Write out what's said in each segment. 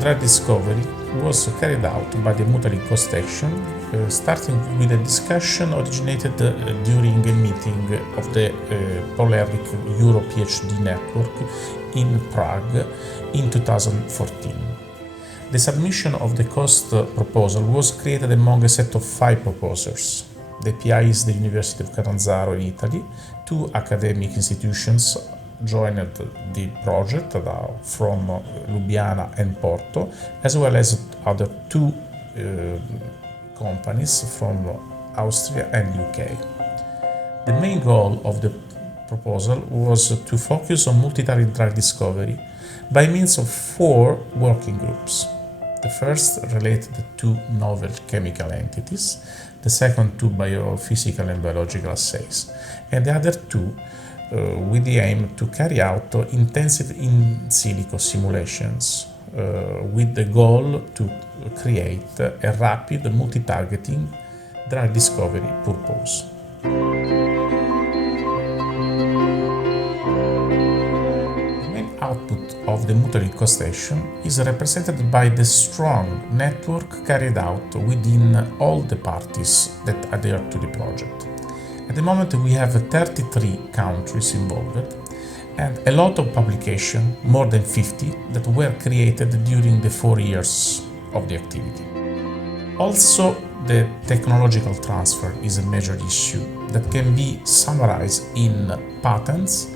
drug discovery was carried out by the MuTaLig COST Action, starting with a discussion originated during a meeting of the Polaric Euro PhD Network in Prague in 2014. The submission of the COST proposal was created among a set of 5 proposers. The PI is the University of Catanzaro in Italy. 2 academic institutions joined the project from Ljubljana and Porto, as well as other 2 companies from Austria and UK. The main goal of the proposal was to focus on multi-target drug discovery by means of 4 working groups. The first related to novel chemical entities, the second to biophysical and biological assays, and the other 2 with the aim to carry out intensive in silico simulations with the goal to create a rapid multi-targeting drug discovery purpose. The main output of the MuTaLig COST Action is represented by the strong network carried out within all the parties that adhere to the project. At the moment we have 33 countries involved and a lot of publications, more than 50, that were created during the 4 years of the activity. Also, the technological transfer is a major issue that can be summarized in patents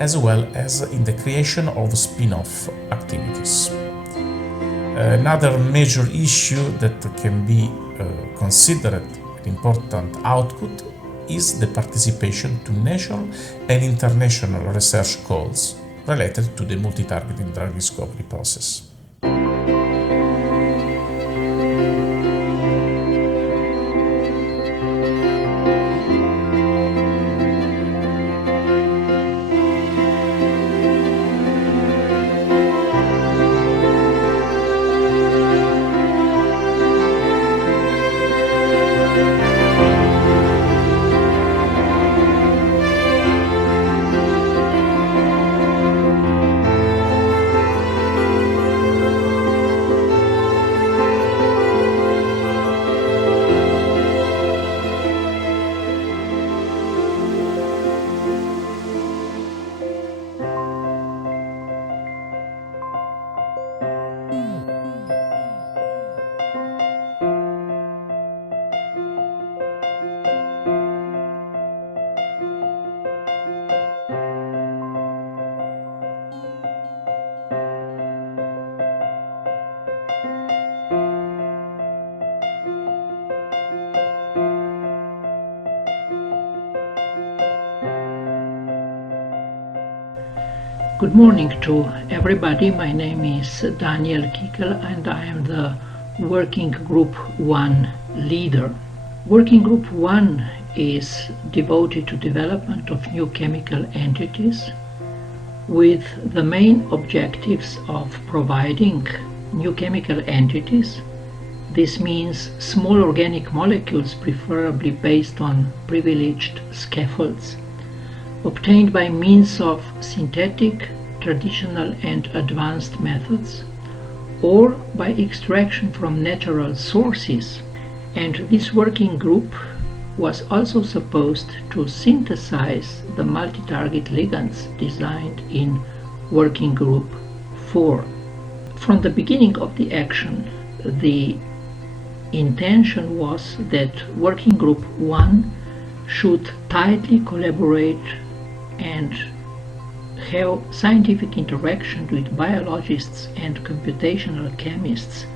as well as in the creation of spin-off activities. Another major issue that can be considered an important output is the participation to national and international research calls related to the multi-targeting drug discovery process. Good morning to everybody. My name is Daniel Kickel and I am the Working Group 1 leader. Working Group 1 is devoted to development of new chemical entities with the main objectives of providing new chemical entities. This means small organic molecules, preferably based on privileged scaffolds, obtained by means of synthetic, traditional and advanced methods, or by extraction from natural sources. And this working group was also supposed to synthesize the multi-target ligands designed in Working Group 4. From the beginning of the action, the intention was that Working Group 1 should tightly collaborate and have scientific interaction with biologists and computational chemists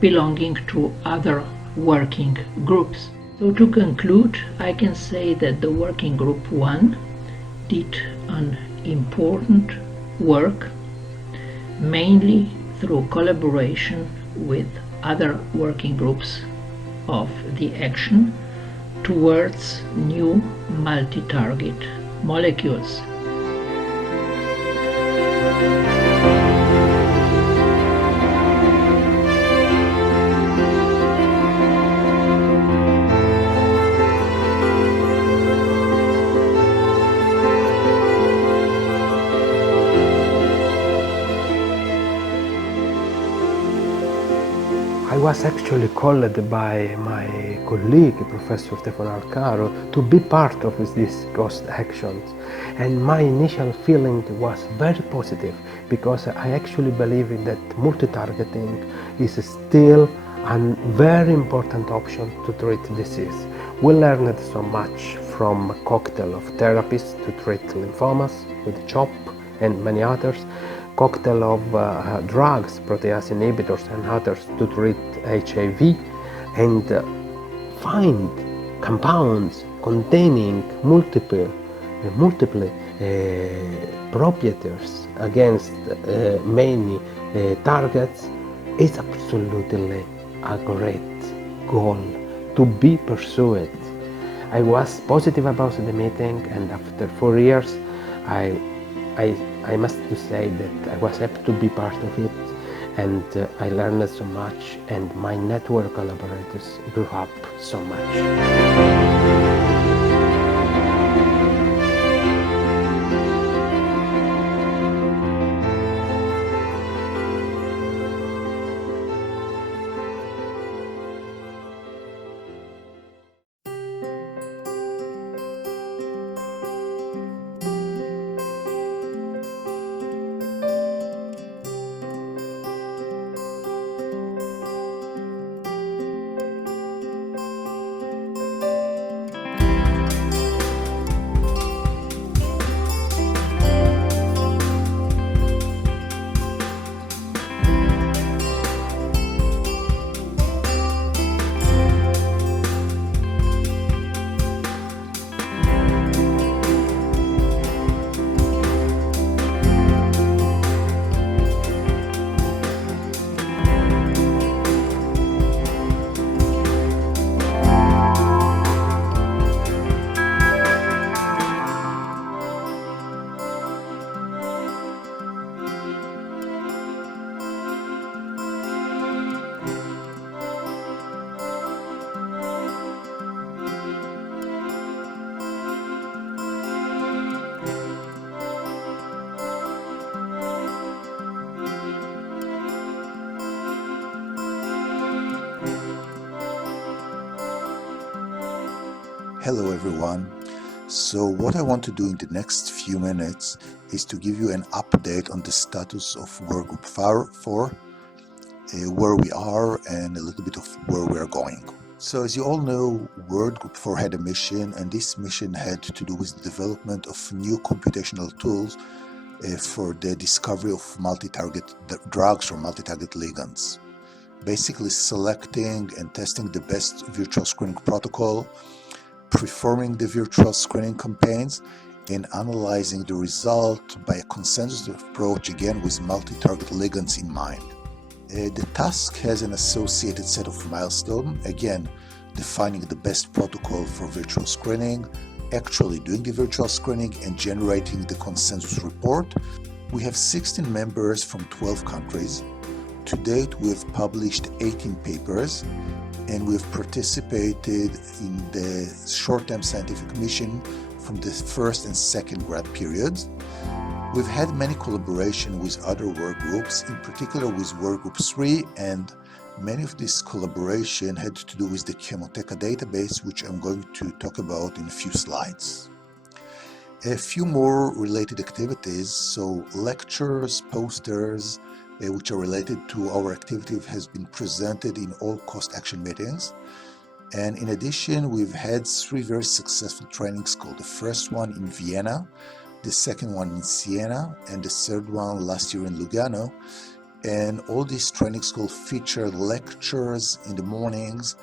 belonging to other working groups. So to conclude, I can say that the Working Group 1 did an important work, mainly through collaboration with other working groups of the action towards new multi-target molecules. was actually called by my colleague, Professor Stefano Alcaro, to be part of these cost actions. And my initial feeling was very positive, because I actually believe that multi-targeting is still a very important option to treat disease. We learned so much from a cocktail of therapies to treat lymphomas with CHOP and many others, cocktail of drugs, protease inhibitors and others to treat HIV, and find compounds containing multiple proprietors against many targets is absolutely a great goal to be pursued. I was positive about the meeting, and after 4 years I must say that I was happy to be part of it, and I learned so much, and my network collaborators grew up so much. Hello everyone. So what I want to do in the next few minutes is to give you an update on the status of Workgroup 4, where we are, and a little bit of where we are going. So as you all know, Workgroup 4 had a mission, and this mission had to do with the development of new computational tools for the discovery of multi-target drugs or multi-target ligands. Basically selecting and testing the best virtual screening protocol, performing the virtual screening campaigns, and analyzing the result by a consensus approach, again with multi-target ligands in mind. The task has an associated set of milestones, again defining the best protocol for virtual screening, actually doing the virtual screening, and generating the consensus report. We have 16 members from 12 countries. To date, we have published 18 papers, and we've participated in the short-term scientific mission from the first and second grad periods. We've had many collaboration with other work groups, in particular with Workgroup 3, and many of this collaboration had to do with the Chemoteca database, which I'm going to talk about in a few slides. A few more related activities, so lectures, posters, which are related to our activity, has been presented in all cost action meetings. And in addition, we've had 3 very successful trainings called the first one in Vienna, the second one in Siena, and the third one last year in Lugano. And all these trainings called featured lectures in the mornings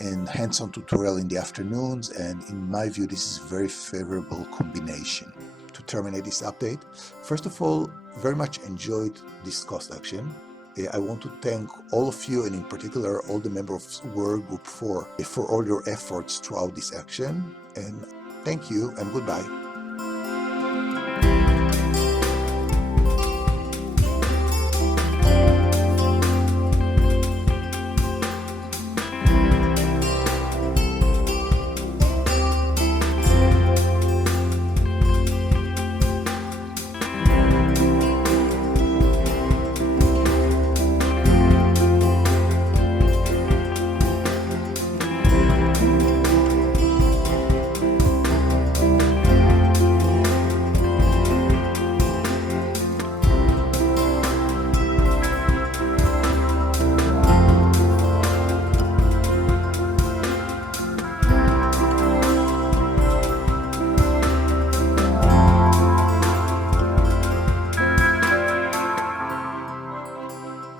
and hands-on tutorial in the afternoons. And in my view, this is a very favorable combination. To terminate this update, first of all, very much enjoyed this cost action. I want to thank all of you, and in particular all the members of Workgroup 4 for all your efforts throughout this action. And thank you and goodbye.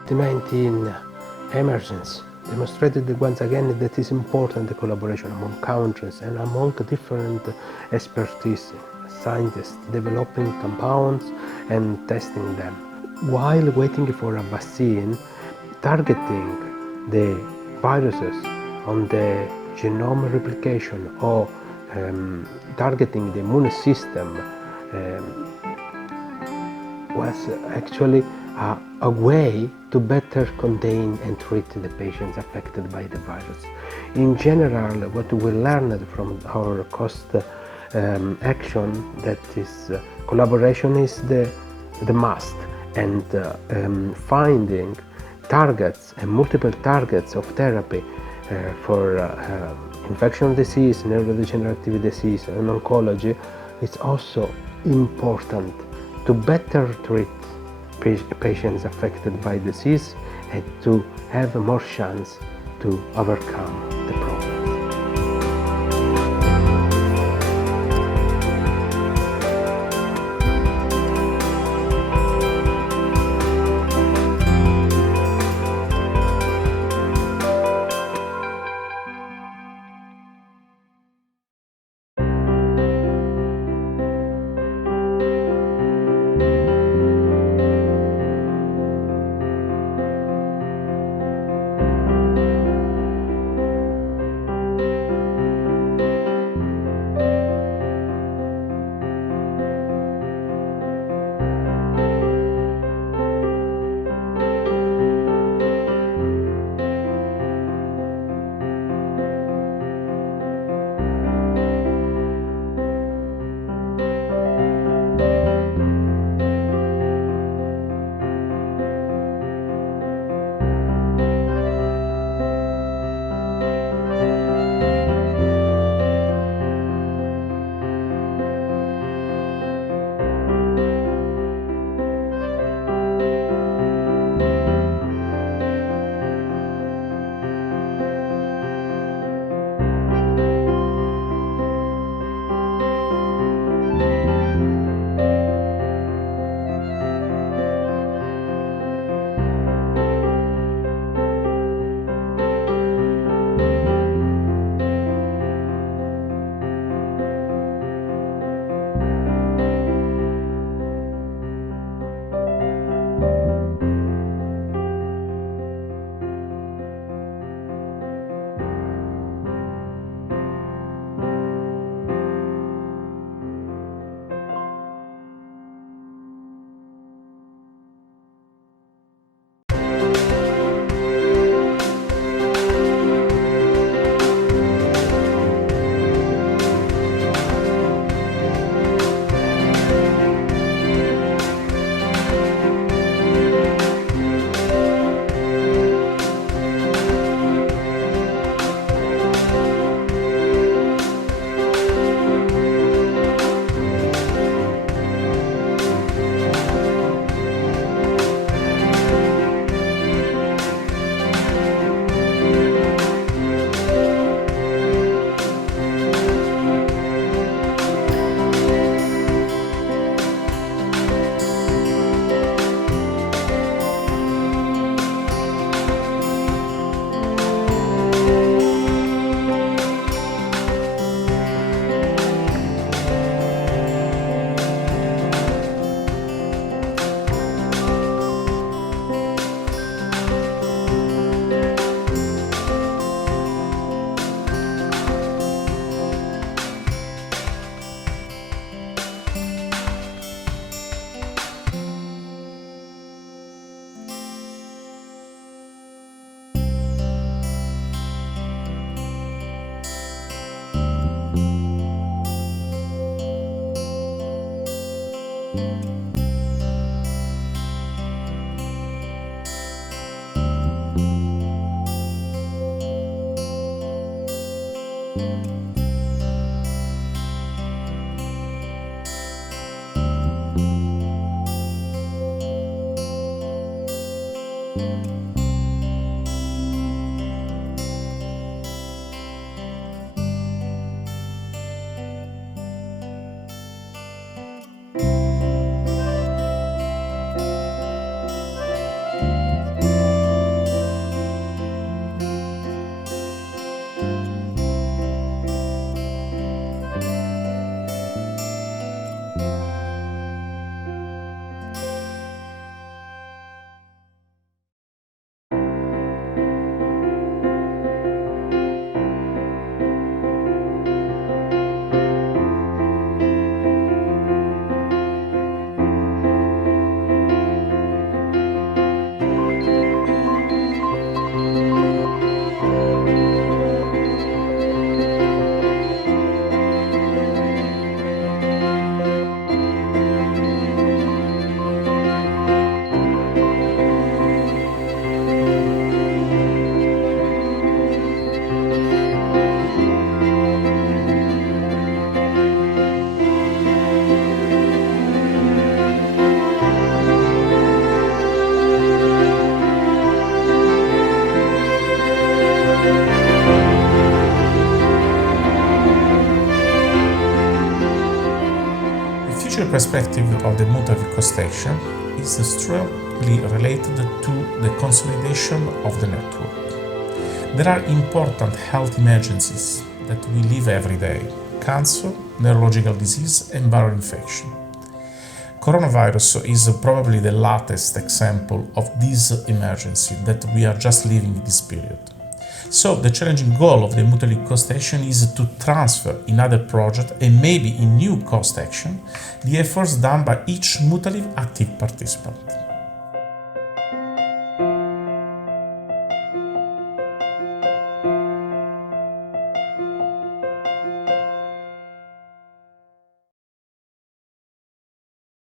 COVID-19 emergency demonstrated once again that it is important the collaboration among countries and among different expertise, scientists developing compounds and testing them. While waiting for a vaccine, targeting the viruses on the genome replication or targeting the immune system was actually a way to better contain and treat the patients affected by the virus. In general, what we learned from our COST action, that is collaboration is the must, and finding targets and multiple targets of therapy for infectious disease, neurodegenerative disease and oncology is also important to better treat patients affected by disease and to have more chance to overcome the problem. strategic perspective of the MuTaLig COST Action is strongly related to the consolidation of the network. There are important health emergencies that we live every day: cancer, neurological disease, and viral infection. Coronavirus is probably the latest example of this emergency that we are just living in this period. So the challenging goal of the MuTaLig COST Action is to transfer in other projects and maybe in new COST Action the efforts done by each MuTaLig active participant.